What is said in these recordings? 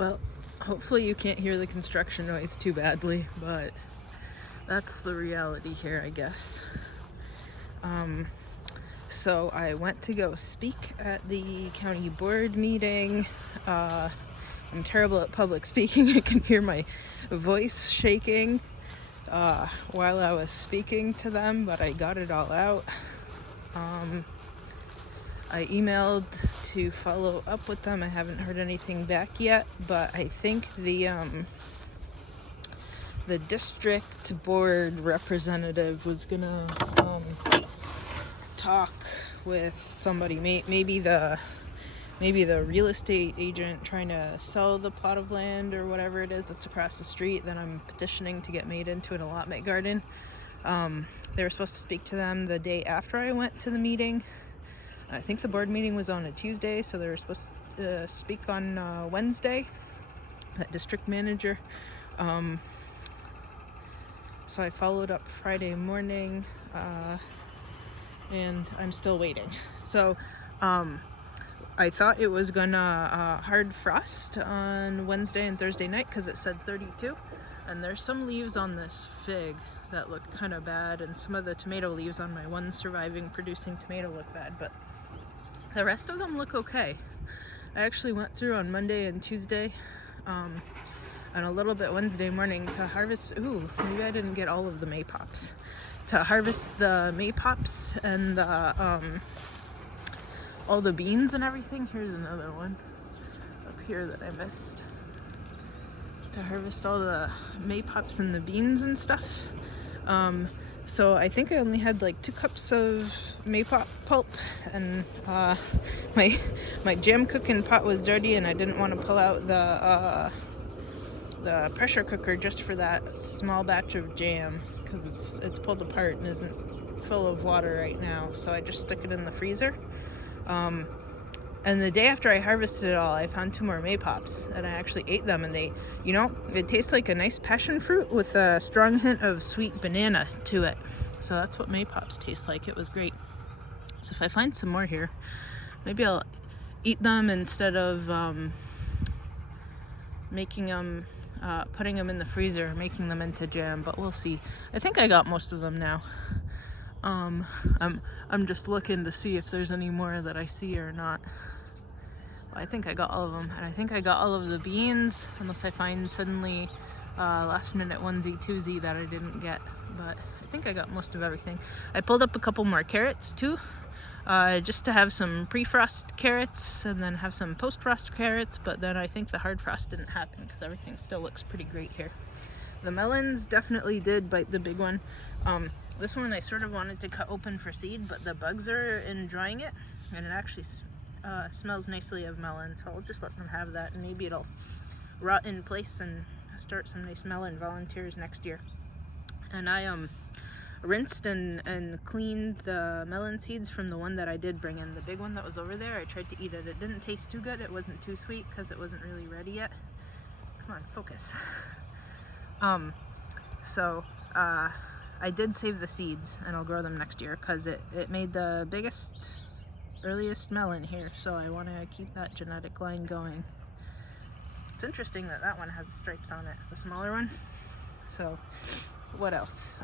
Well, hopefully you can't hear the construction noise too badly, but that's the reality here, I guess. So I went to go speak at the county board meeting. I'm terrible at public speaking. I can hear my voice shaking while I was speaking to them, but I got it all out. I emailed to follow up with them. I haven't heard anything back yet, but I think the district board representative was gonna talk with somebody, maybe the real estate agent trying to sell the plot of land or whatever it is that's across the street that I'm petitioning to get made into an allotment garden. They were supposed to speak to them the day after I went to the meeting. I think the board meeting was on a Tuesday, so they were supposed to speak on Wednesday, that district manager. So I followed up Friday morning, and I'm still waiting. So I thought it was gonna hard frost on Wednesday and Thursday night because it said 32, and there's some leaves on this fig that look kind of bad, and some of the tomato leaves on my one surviving producing tomato look bad, but the rest of them look okay. I actually went through on Monday and Tuesday and a little bit Wednesday morning to harvest. Ooh, maybe I didn't get all of the maypops. To harvest the maypops and the all the beans and everything. Here's another one up here that I missed. To harvest all the maypops and the beans and stuff. So I think I only had like 2 cups of maypop pulp, and my jam cooking pot was dirty, and I didn't want to pull out the pressure cooker just for that small batch of jam because it's pulled apart and isn't full of water right now. So I just stuck it in the freezer. And the day after I harvested it all, I found 2 more maypops, and I actually ate them, and they, it tastes like a nice passion fruit with a strong hint of sweet banana to it. So that's what maypops taste like. It was great. So if I find some more here, maybe I'll eat them instead of making them, putting them in the freezer, making them into jam, but we'll see. I think I got most of them now. I'm just looking to see if there's any more that I see or not. Well, I think I got all of them, and I think I got all of the beans, unless I find suddenly last minute onesie twosie that I didn't get, but I think I got most of everything. I pulled up a couple more carrots too, just to have some pre-frost carrots and then have some post-frost carrots, but then I think the hard frost didn't happen because everything still looks pretty great here. The melons definitely did bite the big one. This one I sort of wanted to cut open for seed, but the bugs are enjoying it, and it actually smells nicely of melon, so I'll just let them have that, and maybe it'll rot in place and start some nice melon volunteers next year. And I rinsed and cleaned the melon seeds from the one that I did bring in. The big one that was over there, I tried to eat it. It didn't taste too good. It wasn't too sweet because it wasn't really ready yet. Come on, focus. So I did save the seeds, and I'll grow them next year because it made the biggest, earliest melon here, so I want to keep that genetic line going. It's interesting that that one has stripes on it, the smaller one. So what else?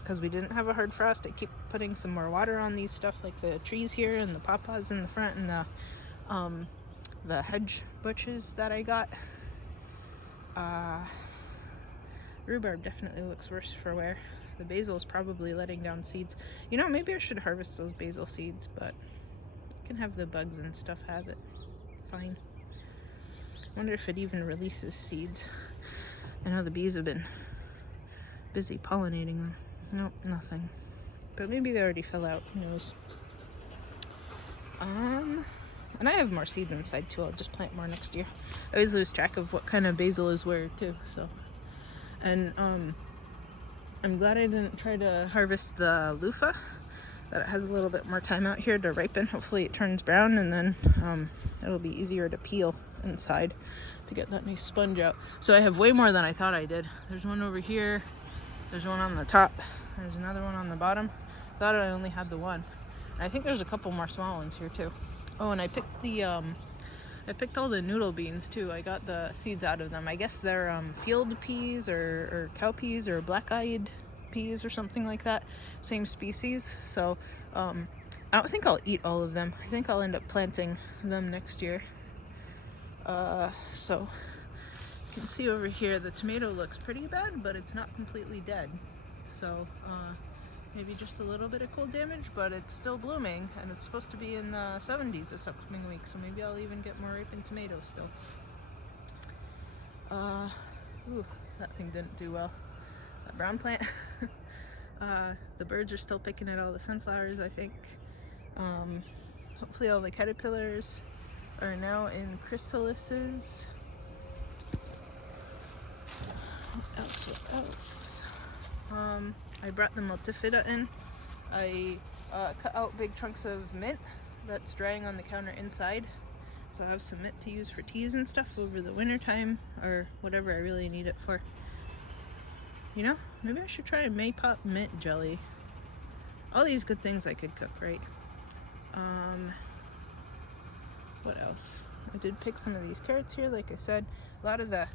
Because we didn't have a hard frost, I keep putting some more water on these stuff, like the trees here and the pawpaws in the front, and the hedge bushes that I got. Rhubarb definitely looks worse for wear. The basil is probably letting down seeds. Maybe I should harvest those basil seeds, but I can have the bugs and stuff have it. Fine. I wonder if it even releases seeds. I know the bees have been busy pollinating them. Nope, nothing. But maybe they already fell out. Who knows? And I have more seeds inside too. I'll just plant more next year. I always lose track of what kind of basil is where too, so. And I'm glad I didn't try to harvest the loofah, that it has a little bit more time out here to ripen. Hopefully it turns brown, and then it'll be easier to peel inside to get that nice sponge out. So I have way more than I thought I did. There's one over here, there's one on the top, there's another one on the bottom. I thought I only had the one. And I think there's a couple more small ones here too. Oh, and I picked the I picked all the noodle beans too. I got the seeds out of them. I guess they're field peas or cow peas or black-eyed peas or something like that. Same species. So I don't think I'll eat all of them. I think I'll end up planting them next year. So you can see over here the tomato looks pretty bad, but it's not completely dead. So maybe just a little bit of cold damage, but it's still blooming, and it's supposed to be in the 70s this upcoming week, so maybe I'll even get more ripened tomatoes still. Ooh, that thing didn't do well. That brown plant. The birds are still picking at all the sunflowers, I think. Hopefully all the caterpillars are now in chrysalises. What else? I brought the multifida in. I cut out big chunks of mint that's drying on the counter inside. So I have some mint to use for teas and stuff over the winter time, or whatever I really need it for. You know, maybe I should try a Maypop mint jelly. All these good things I could cook, right? What else? I did pick some of these carrots here, like I said. A lot of the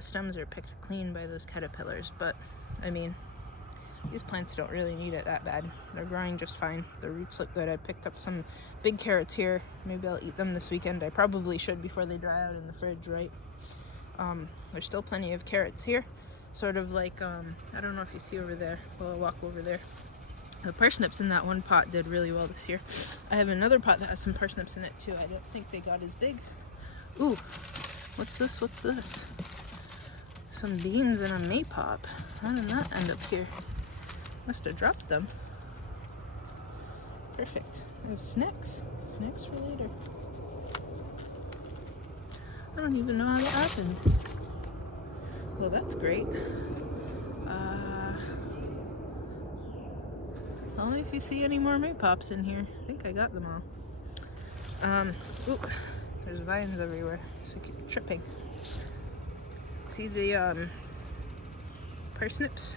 stems are picked clean by those caterpillars, but I mean, these plants don't really need it that bad. They're growing just fine. The roots look good. I picked up some big carrots here. Maybe I'll eat them this weekend. I probably should before they dry out in the fridge, right? There's still plenty of carrots here. Sort of like, I don't know if you see over there. Well, I'll walk over there. The parsnips in that one pot did really well this year. I have another pot that has some parsnips in it too. I don't think they got as big. Ooh, what's this? What's this? Some beans and a maypop. How did that end up here? Must have dropped them. Perfect. I have snacks. Snacks for later. I don't even know how that happened. Well, that's great. Only if you see any more maypops in here. I think I got them all. Ooh, there's vines everywhere, so I keep tripping. See the parsnips?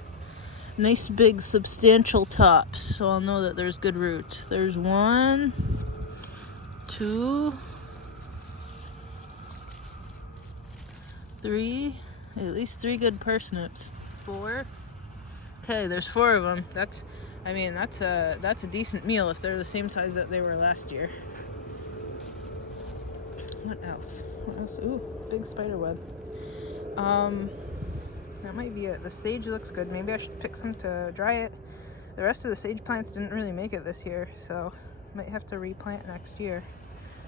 Nice big substantial tops, so I'll know that there's good roots. There's 1, 2, 3, at least 3 good parsnips. 4. Okay, there's 4 of them. That's a decent meal if they're the same size that they were last year. What else? Ooh, big spider web. That might be it. The sage looks good. Maybe I should pick some to dry it. The rest of the sage plants didn't really make it this year, so might have to replant next year.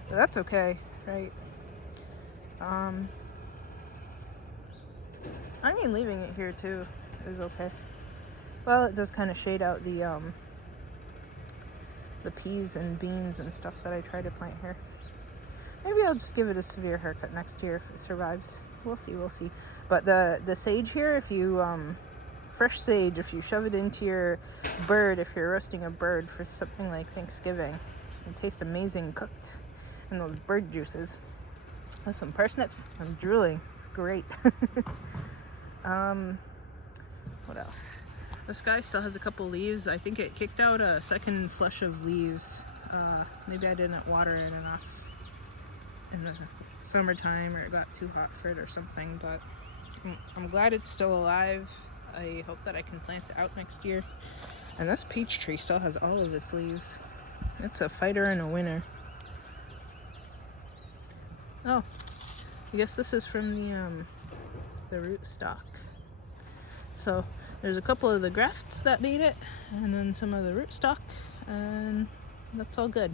But that's okay, right? I mean, leaving it here too is okay. Well, it does kind of shade out the peas and beans and stuff that I try to plant here. Maybe I'll just give it a severe haircut next year if it survives. We'll see. But the sage here, if you fresh sage, if you shove it into your bird, if you're roasting a bird for something like Thanksgiving, it tastes amazing cooked in those bird juices. With some parsnips. I'm drooling. It's great. What else? The sky still has a couple leaves. I think it kicked out a second flush of leaves. Maybe I didn't water it enough in the summertime, or it got too hot for it or something, but I'm glad it's still alive. I hope that I can plant it out next year. And this peach tree still has all of its leaves. It's a fighter and a winner. Oh, I guess this is from the rootstock. So there's a couple of the grafts that made it, and then some of the rootstock, and that's all good.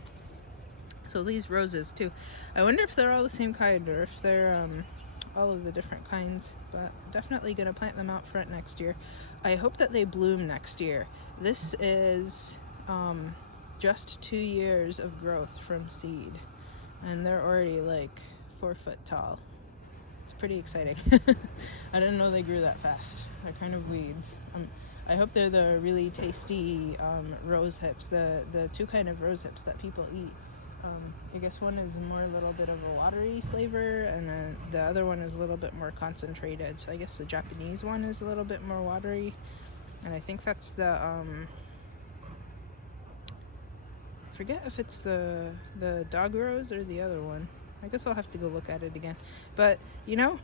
So these roses too. I wonder if they're all the same kind, or if they're all of the different kinds, but definitely gonna plant them out front next year. I hope that they bloom next year. This is just 2 years of growth from seed, and they're already like 4 foot tall. It's pretty exciting. I didn't know they grew that fast. They're kind of weeds. I hope they're the really tasty rose hips, the 2 kind of rose hips that people eat. I guess one is more a little bit of a watery flavor, and then the other one is a little bit more concentrated. So I guess the Japanese one is a little bit more watery, and I think that's the I forget if it's the dog rose or the other one. I guess I'll have to go look at it again. But, you know,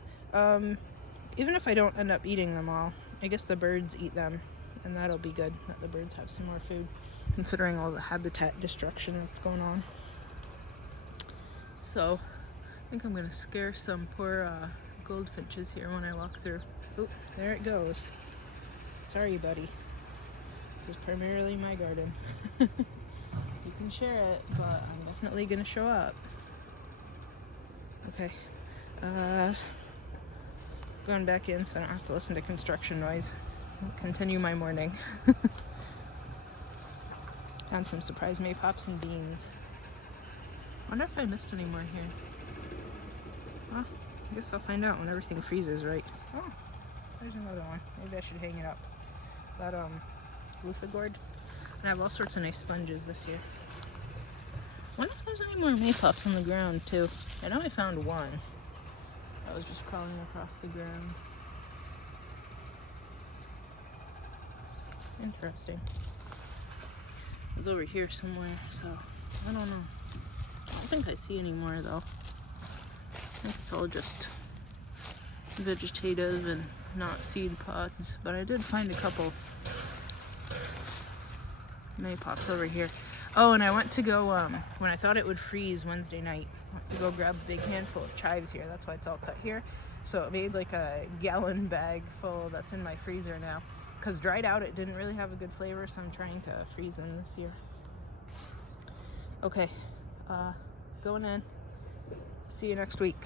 even if I don't end up eating them all, I guess the birds eat them, and that'll be good, that the birds have some more food, considering all the habitat destruction that's going on. So, I think I'm going to scare some poor goldfinches here when I walk through. Oh, there it goes. Sorry, buddy. This is primarily my garden. You can share it, but I'm definitely going to show up. Okay. Going back in so I don't have to listen to construction noise. I'll continue my morning. Found some surprise maypops and beans. Wonder if I missed any more here. Well, I guess I'll find out when everything freezes, right? Oh, there's another one. Maybe I should hang it up. That loofah gourd. And I have all sorts of nice sponges this year. Wonder if there's any more maypops on the ground too. I know I found one. I was just crawling across the ground. Interesting. It was over here somewhere, so I don't know. I don't think I see any more though. I think it's all just vegetative and not seed pods, but I did find a couple maypops over here. Oh, and I went to go, when I thought it would freeze Wednesday night, I went to go grab a big handful of chives here. That's why it's all cut here. So it made like a gallon bag full that's in my freezer now. Because dried out, it didn't really have a good flavor, so I'm trying to freeze them this year. Okay, going in. See you next week.